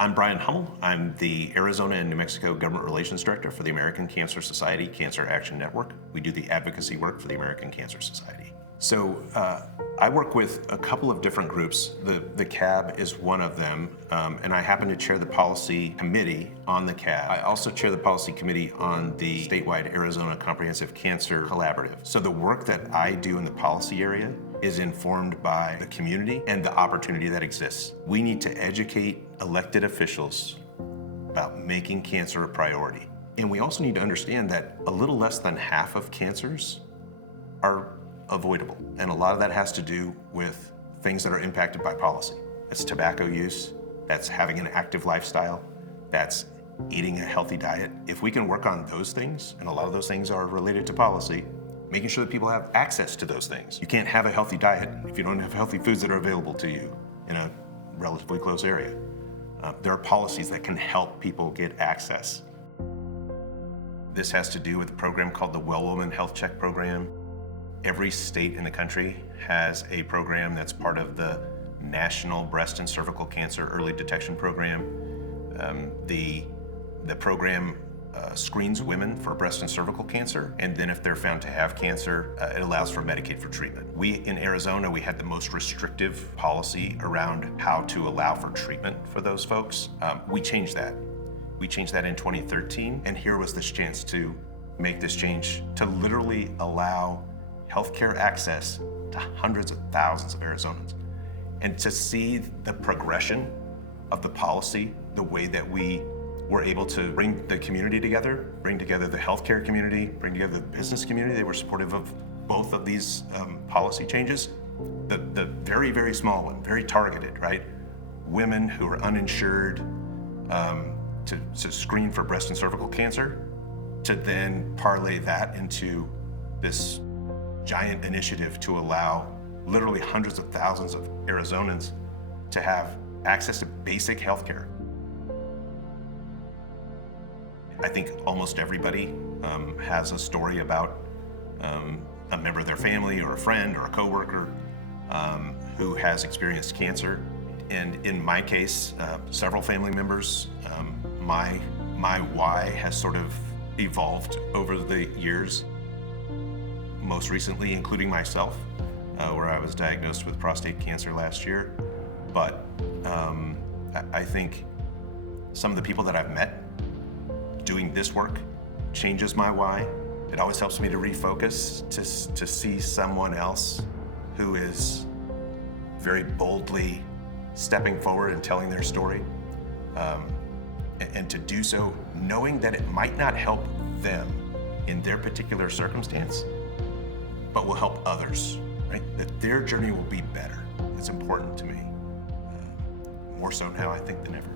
I'm Brian Hummell. I'm the Arizona and New Mexico Government Relations Director for the American Cancer Society Cancer Action Network. We do the advocacy work for the American Cancer Society. So I work with a couple of different groups. The CAB is one of them, and I happen to chair the policy committee on the CAB. I also chair the policy committee on the statewide Arizona Comprehensive Cancer Collaborative. So the work that I do in the policy area is informed by the community and the opportunity that exists. We need to educate elected officials about making cancer a priority. And we also need to understand that a little less than half of cancers are avoidable. And a lot of that has to do with things that are impacted by policy. That's tobacco use, that's having an active lifestyle, that's eating a healthy diet. If we can work on those things, and a lot of those things are related to policy, making sure that people have access to those things. You can't have a healthy diet if you don't have healthy foods that are available to you in a relatively close area. There are policies that can help people get access. This has to do with a program called the Well Woman Health Check Program. Every state in the country has a program that's part of the National Breast and Cervical Cancer Early Detection Program. The program screens women for breast and cervical cancer, and then if they're found to have cancer, it allows for Medicaid for treatment. In Arizona, we had the most restrictive policy around how to allow for treatment for those folks. We changed that. We changed that in 2013, and here was this chance to make this change to literally allow healthcare access to hundreds of thousands of Arizonans. And to see the progression of the policy, the way that we were able to bring the community together, bring together the healthcare community, bring together the business community. They were supportive of both of these policy changes. The very, very small one, very targeted, right? Women who are uninsured to screen for breast and cervical cancer, to then parlay that into this giant initiative to allow literally hundreds of thousands of Arizonans to have access to basic healthcare. I think almost everybody has a story about a member of their family or a friend or a coworker who has experienced cancer. And in my case, several family members, my why has sort of evolved over the years. Most recently, including myself, where I was diagnosed with prostate cancer last year. But I think some of the people that I've met doing this work changes my why. It always helps me to refocus, to see someone else who is very boldly stepping forward and telling their story. And to do so knowing that it might not help them in their particular circumstance, but will help others, right? That their journey will be better. It's important to me, more so now, I think, than ever.